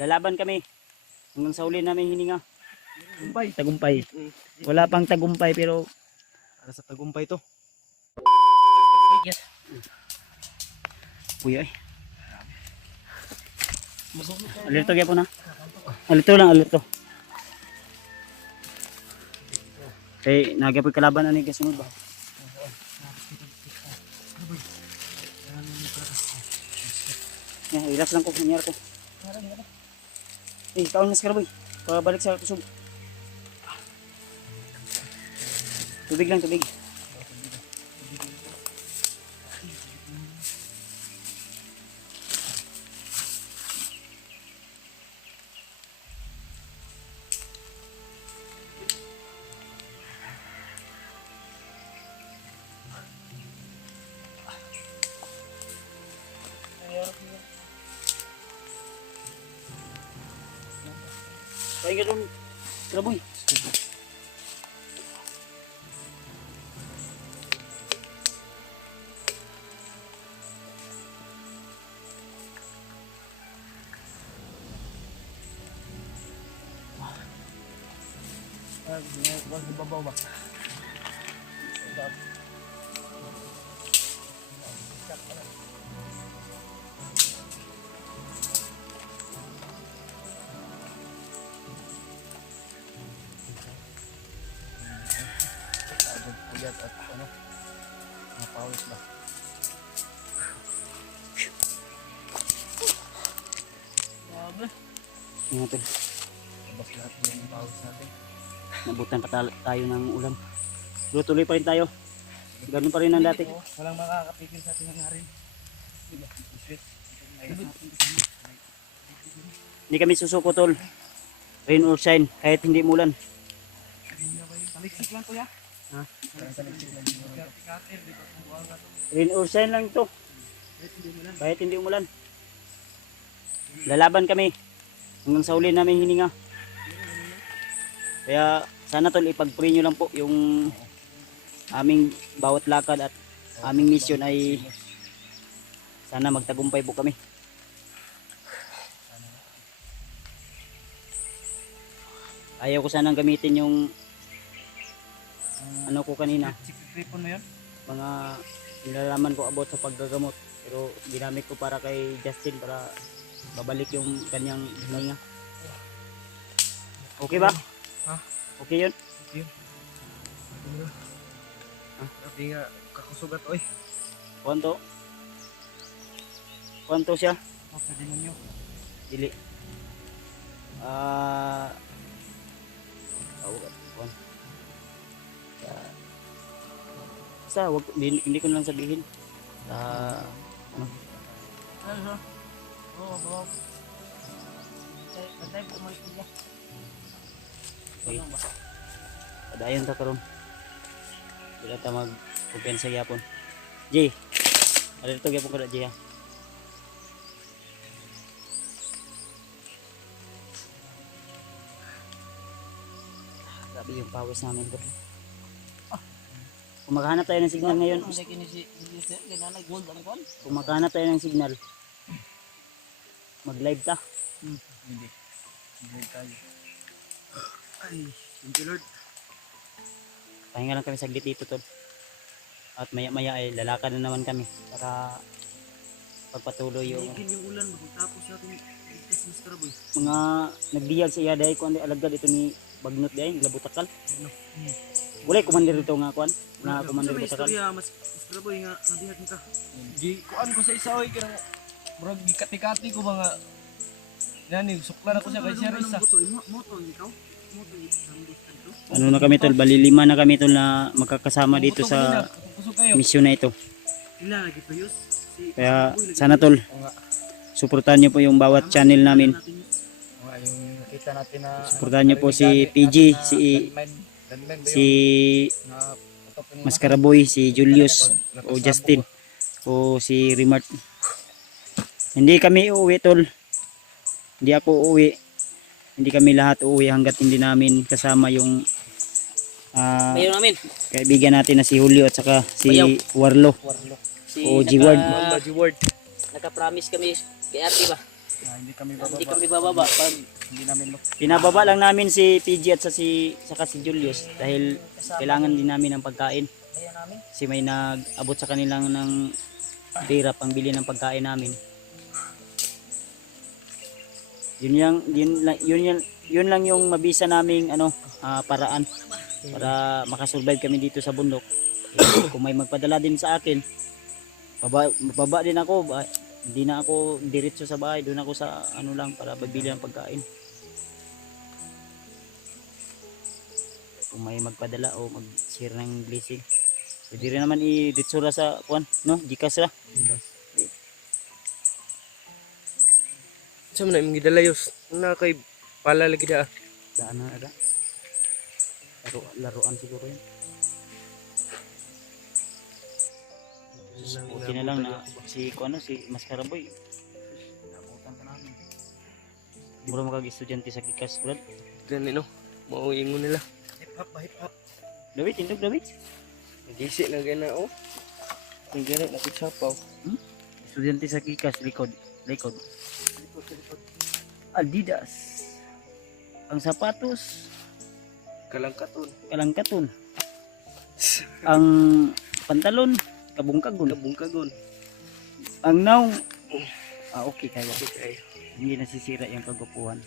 Lalaban kami hanggang sa uli namin hininga. Tagumpay. Wala pang tagumpay pero Para sa tagumpay to. uy ay. Alerto kaya po na. Alerto lang, alerto. Eh, nagapag kalaban na ni kasunod ba? Relax lang ko, nangyari ko. Kaon mas karaboy. Pabalik sa kusog. Tubig lang, tubig. Kaya nga doon, karaboy. Wag babaw ba? Puyat at ano? Mapawis ba? Yan natin. Labas lahat yung pawis natin. Nabutan pa tayo ng ulam. Pero tuloy pa rin tayo. Ganun pa rin ang dati. Walang makakapigil sa ating hangarin. Hindi kami susuko tol. Rain or shine, kahit hindi mulan. Taliksik lang kuya. Ha? Taliksik lang. Rain or shine lang ito. Kahit hindi umulan. Lalaban kami hanggang sa uli namin hininga. Kaya sana tol ipag-pray nyo lang po yung aming bawat lakad at aming mission ay sana magtagumpay po kami. Ayaw ko sanang gamitin yung ano ko kanina, Tripon mo yun? mga nilalaman ko about sa paggagamot, pero ginamit ko para kay Justin para babalik yung kanyang hininga. Okay ba? Ha? Okay yun? Grabe nga kakusugat oy. Kuwanto? Kuwanto siya? Sa demonyo. Dili. Tawag at kuwan. Basta, hindi ko lang sabihin. Ano? Ano? Oo, bawag. Patay po mo ito. Okay. Padayon ta karon. Wala ta mag-kumpensa yapon. Jay. Ano dito yapon kada Jay ha? Grabe yung pawis namin bro. Kung maghanap tayo ng signal ngayon, kung maghanap tayo ng signal, mag-live ta. Hindi. Hindi tayo. Ay, thank you Lord. Pahinga lang kami saglit dito tol. At maya maya ay lalakad na naman kami para pagpatuloy yung ulan tapos sa ating ligtas ng Scaraboy. mga nagbiyag sa iya dahil kung ano alagad ito ni Bagnot dahil labutakal. Wala commander dito nga kuan na commander butakal. Mas Scaraboy nga nadihat ka. Di kuan ko sa isa oy kanang murag gikati-kati ko mga nani suklan ako siya kay Sir Isa. Moto ikaw? Moto Ano na kami tol, bali 5 na kami tol na magkakasama dito sa mission na ito. Kaya sana tol, suportahan niyo po yung bawat channel namin. Yung nakita natin na Suportahan niyo po si PG, si Mascaraboy, si Julius o Justin o si Rimart. Hindi kami uuwi tol. Hindi ako uuwi. Hindi kami lahat uuwi hanggat hindi namin kasama yung namin. kaibigan natin na si Julio at saka si Warlo Si o G-Ward. Naka-promise kami kay Ate ba? Hindi kami Hindi kami bababa pag Hindi namin Pinababa lang namin si PG at saka si Julius dahil kailangan din namin ng pagkain. Kasi may nag-abot sa kanilang ng pera pang bili ng pagkain namin. Yun lang yung mabisa naming paraan para makasurvive kami dito sa bundok. Kung may magpadala din sa akin, bababa din ako. Hindi na ako diretso sa bahay, doon ako sa lang para bibili ng pagkain. Kung may magpadala o mag-share ng blessing, pwede rin naman i-ditsura sa Gcash ra. Sa man imong gidalayos na kay pala lagi da. Daan na aga. Laruan siguro yun. Okay na lang na si Maskaraboy. Nabutan ka namin. Mura makag-estudyante sa Gcash, Brad. Gani no. Mauingon nila. Hip hop. David, indog David. Gisi na gana oh. Kung gana nakitsapaw. Estudyante sa Gcash, likod. Adidas. Ang sapatos, kalangkaton. Ang pantalon, kabungkagon. Ang naong, okay kaya. Hindi nasisira yung kagupuhan.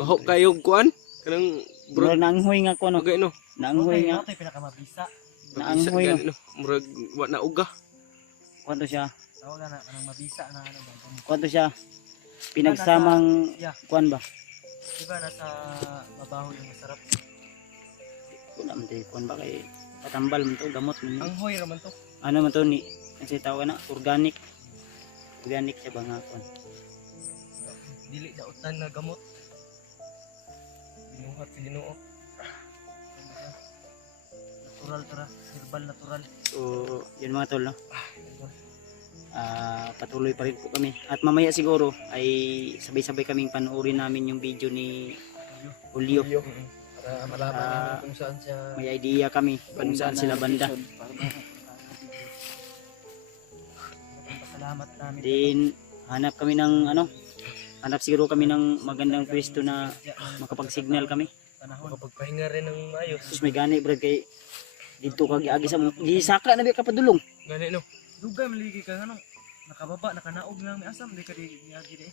Baho kayo kuan? Kanang Bro, naanghoy nga ko okay no. Naanghoy nga. pinakamabisa. Naanghoy nga. no. Murag wa na uga. Kwanto siya? Tawag na kanang mabisa na Kwanto siya? Pinagsamang kuan ba? Diba nasa mabaho yung masarap. Wala man tayo kuan ba kay patambal man to, gamot man. Ang hoy raman to. Ano man to ni? Kasi tawag na organic. Organic siya ba nga kuan? Dili dautan na gamot. Binuhat sa Ginoo. Natural herbal natural. So, yun mga tol, no? Patuloy pa rin po kami. At mamaya siguro ay sabay-sabay kaming panoorin namin yung video ni Julio. Para malaman namin kung saan siya. May idea kami kung saan sila banda. Salamat namin. Then, hanap kami ng hanap siguro kami ng magandang pwesto na makapag-signal kami. Makapagpahinga rin ng maayos. Tapos may gani, brad, kay dito kag agi sa gisaka na biya kapadulong. Gani no. Dugay maligi ka ano, nakababa nakanaog lang may asam di ka di agi di.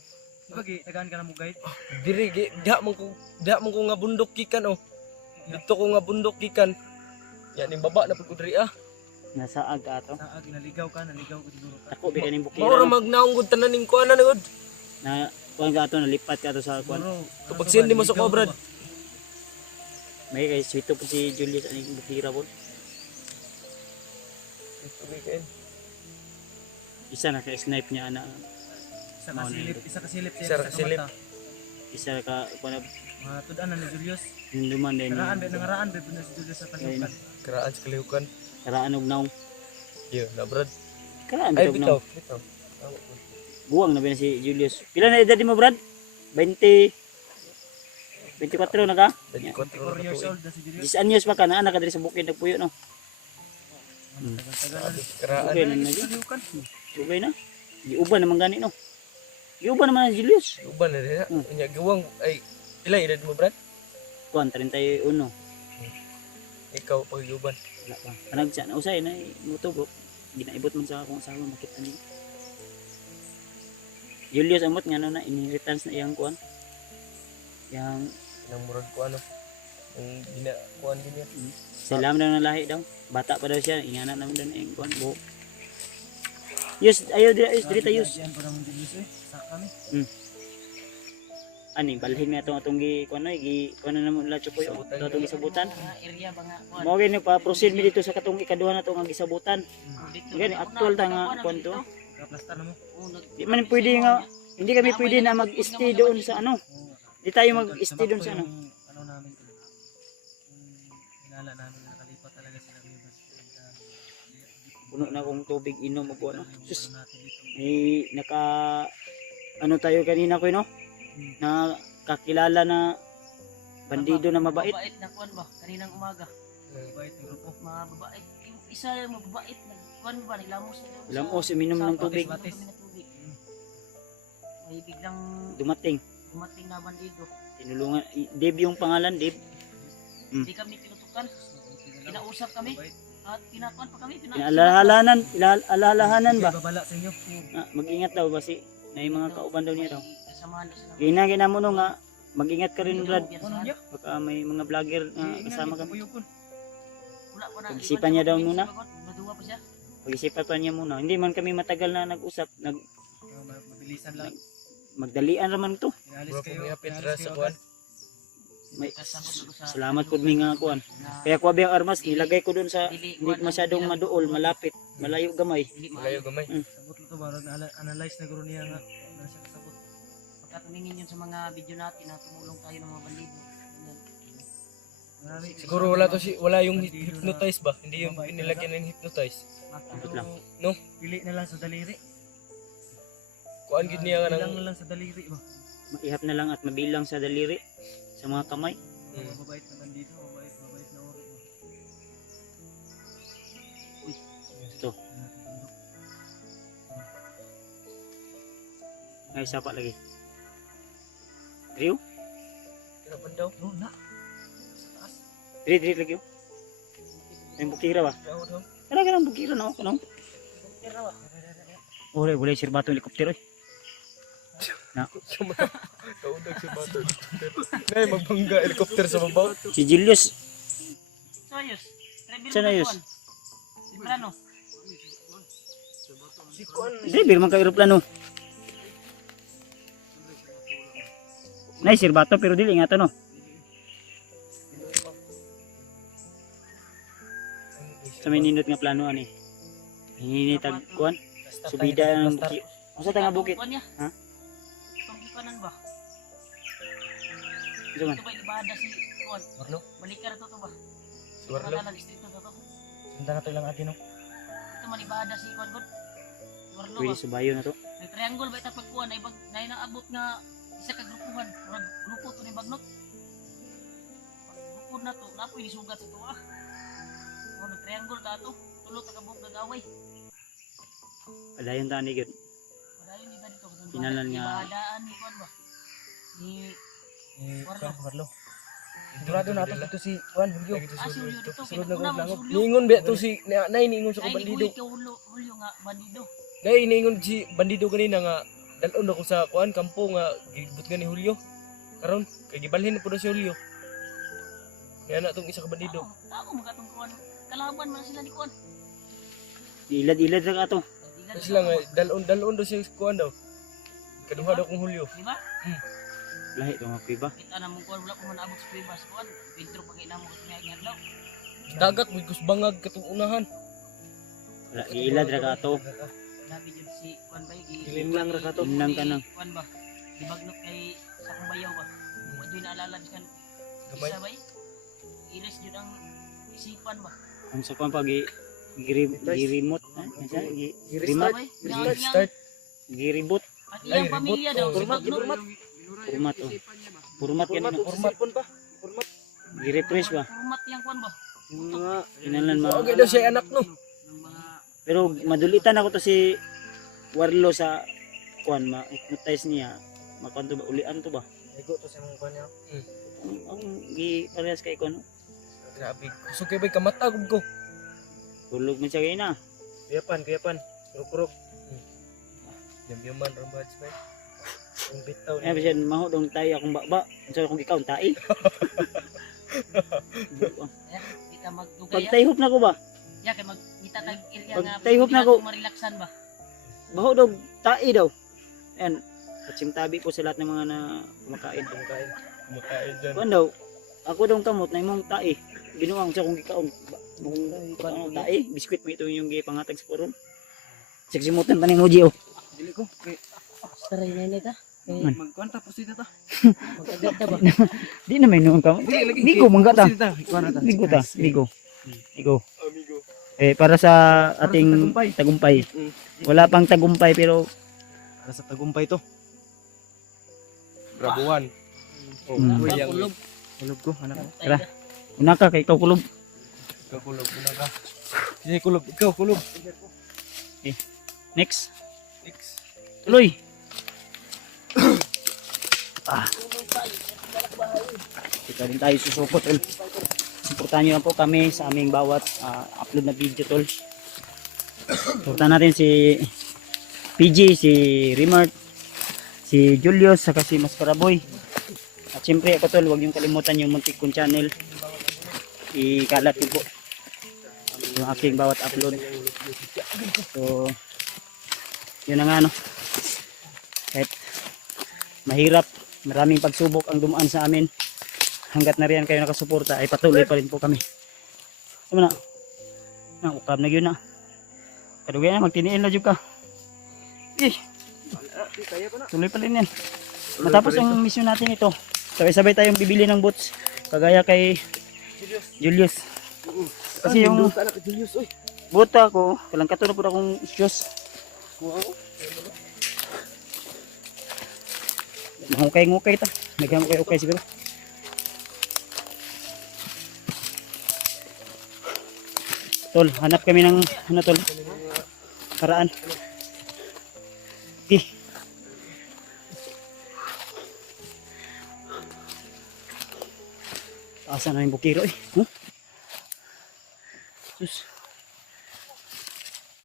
Bagi tagaan ka na mo guide. Diri da man ko nga bundok gikan oh. Dito ko nga bundok gikan. Yan ning baba na pud diri ah. Nasa aga ato. Sa agi naligaw ka siguro ka. Ako bi kaning bukira. Maura No? magnaong gud tanan ning kuan na gud. Na kuan ka ato nalipat ka ato sa kuan. Kapag sindi mo sa kobrad. May kay sweeto po si Julius aning bukira po. Isa na ka-snipe niya na Isa kasilip Isa kasilip. isa ka kuan Mga tudan na ni Julius. hinduman din. Nangaraan ba na si Julius sa paniukan. Karaan sa kalihukan. Karaan og naong. Yo, na brad. Karaan Ay og bitaw, naong. bitaw. Buwang na ba na si Julius. Pila na edad mo, Brad? 20 24 na ka? 4 years old na si Julius. 10 anyos pa ka na anak ka diri sa bukid nagpuyo no. Tagal-tagal na. Karaan. Okay na na. Paniukan. Okay na. Giuban naman gani no. Giuban naman ang Julius. Uban na rin ha. Nya gawang ay pila edad mo brad? Kuan 31. Ikaw pag uban. Wala pa. Kanag siya na usay na mutubok. Ginaibot man sa akong asawa makita niyo. Julius amot nga na inheritance na iyang kuan. Yang Nang murag ko ano. Ang gina kuan din yan. salam daw na lahi daw. Bata pa daw siya, ingana naman daw na iyang kuan buhok. Yus, ayaw diri tayo. Diyan po naman Julius eh. Sa kami. Ani balhin nga atong gi kuan na namo la chukoy atong gisabutan. Area ba nga kuan. Mao gani pa proceed mi dito sa katong ikaduha na to nga gisabutan. Gani actual ta nga kuan to. Kaplastar na mo. Di man pwede nga hindi kami pwede na mag-stay doon sa ano. Di tayo mag-stay doon sa ano. Ano namin to. Hinala namin nakalipat talaga sila Rivers. Puno na kong tubig inom og ano. Sus, Natin dito. may naka ano tayo kanina ko no? Na kakilala na bandido na mabait. Mabait na kuan ba? Kaninang umaga. Mabait Grupo mga mabait. isa yung mababait na kuan ba naglamos na daw Lamos, uminom ng sa- tubig. Uminom ng tubig. May biglang Dumating. dumating na bandido. Tinulungan. Dave yung pangalan, Dave. Hindi kami tinutukan. Kinausap kami at kinakuan pa kami. Alalahanan ba? Babala sa inyo. Mag-ingat daw kasi na yung mga kauban daw niya daw. Kasamahan na sila. Gina mo no nga, mag-ingat ka rin Brad. Yan Ano saan. niya? Baka may mga vlogger na kasama kami. Wala pa na. Pag-isipan niya daw muna. Naduwa pa siya. Pag-isipan pa niya muna. Hindi man kami matagal na nag-usap. Mabilisan lang. Magdalian naman to. Inalis Bro, kayo. kung may Inalis sa kayo kuan. agad. May Kasabot na ko sa salamat po mi nga kuan. na Kaya kuha ang armas, nilagay ko doon sa dili hindi masyadong maduol, malapit, malayo gamay. Dili Malayo maayo. gamay. Sabot mo to marag analyze na guro niya nga. Ano siya kasabot. Pagka tumingin yun sa mga video natin na tumulong tayo ng mga bandido. Ganyan. Marami. Siguro wala yung hypnotize ba? Hindi yung inilagyan ng hypnotize. Abot lang. Pili na lang sa daliri. Kuan gid niya nga Bilang nang na lang sa daliri ba? Maihap na lang at mabilang sa daliri sa mga kamay. Mababait na bandido, mababait na ori. Ito. Ay, isa pa lagi. Rio? Kinaban daw. No na. Sa taas. Diri lagi. Ay, bukira ba? Daw daw. Kailangan ka ng bukira na ako. Boleh sirbato helikopter. Kaudag si Bato. Nay magbangga helicopter sa babaw. Si Julius. Sayos. Saan ayos? Librano. Si kuan. Driver man ka aeroplano. Nay sirbato pero dili nga to no. Sa may nindot nga plano ani. Hininitag kuan. Subida ng bukit. Asa ta nga bukit? Kuan niya. Ha? Itong ikanan ba? Ito man. Ito ba ibada si kuan? Warlo. Balikan to ba? Si Warlo. Wala distrito to to. Sundan na to lang atin no. Ito man ibada si kuan god. Warlo Pwede ba? subayo na to. May triangle ba ita pagkuan na ibag na inaabot nga isa ka grupuhan. Murag grupo to ni bagnot. Grupo na to, napoy ni sugat sa tuwa. Oh, nag triangle ta to. Tulo ta ka bug nag-away. Padayon ta ni gud. Padayon ni dito. Pinalan nga. Ibadaan ni kuan ba? Ni Warlo. Warlo. Sigurado na ito si Juan Julio. si Julio dito. Sunod na Kinakuna kong mo si Julio. Niingon ba to si nay niingon sa Ay, bandido. ni Julio nga bandido. Nay niingon si bandido kanina nga dalon ako sa kuan kampo nga gibut nga ni Julio. Karon kay gibalhin na pud si Julio. Kaya na tong isa ka bandido. Ako magatong kuan. Kalaban man sila ni kuan. Ilad-ilad ra ka to. Kasi lang dalon do siya sa kuan daw. Kaduha daw kong Julio. Di ba? Lahi to mga kuiba. Kita na mong kuan wala ko man abot sa pribas kuan. Pedro pag ina mo kasi nga adlaw. Dagak may kusbangag katong unahan. Wala ilad ra ka to. Labi jud si kuan ba Kilim lang ra ka to. Inang ka nang. Kuan ba? Gibagnot kay sa kumbayaw ba? Wa jud naalala kan Gamay. isa ba? Iris jud ang isipan ba? Ang sa kuan pag gi-remote, gi-remote, Start. gi-reboot, At iyang Ay, pamilya daw, si Format, Bagnot. format oh. Format ganito. Format pun pa. Gi-refresh ba? Format yang kuan ba? Kinalan ma. Okay daw siya anak no. Ng mga Pero madulitan ako to si Warlo sa kuan ma-hypnotize niya. Makuan to ba ulian to ba? Ligo to sa mga kuan niya. Ang gi parehas kay kuan. Grabe. So kay bay kamatagod ko. Tulog man siya kay na. Kuyapan. Kuruk-kuruk. Yam-yaman ra ba bay. Ang bitaw Ay bisan maho dong tayo akong baba. Unsa akong gikaon tai? ayan, di ka magdugay. Pag tayhop na ko ba? Ya kay magita tag area Pag nga. tayhop na ko. Marilaksan ba? Baho dong tai daw. Ayan. Katsing tabi ko sa lahat ng mga na kumakain. Kumakain dyan. Kuan daw, ako daw kamot na imong tae. Binuang sa kong gikaon. Kuan tae, biskwit mo ito yung gipangatag sa puron. Sigsimutan pa ning uji oh. Dili ko. Taray na nita. Man. Magkuan ta posita ta. Magagad ta ba? Di na may nuong kamot. Ligo mangga ta. Kuan ta. Ligo ta, ligo. Ligo. Amigo. Para sa ating tagumpay. Wala pang tagumpay pero Para sa tagumpay to. Grabuan. Oh, Mm. kuyang. Kulog. Ulog ko anak ko. Tara. una ka kay ikaw kulob. Ikaw kulob na ka. Sige kulob, ikaw kulob. Next. Next. Tuloy. Ika din tayo susupot, tol. Supportahan nyo lang po kami sa aming bawat upload na video, tol. Supportahan natin si PG, si Remart, si Julius, saka si Maskaraboy. At syempre ako, tol, huwag niyong kalimutan yung Muntik kong channel. Ikalat ko po yung aking bawat upload. So yun na nga, no, kahit mahirap, maraming pagsubok ang dumaan sa amin, hanggat na riyan kayo nakasuporta ay patuloy pa rin po kami. Sama na ukab na yun na kadugay na, magtiniin na dyan ka. Tuloy pa rin yan. Matapos ang mission natin ito, sabay-sabay tayong bibili ng boots kagaya kay Julius. Kasi yung buta ko, kalang katulad po akong shoes. Mahukay-ngukay ta. Naghangukay-ukay siguro. Tol, hanap kami ng ano, tol, paraan. Okay. Asa na yung bukiro eh. Sus.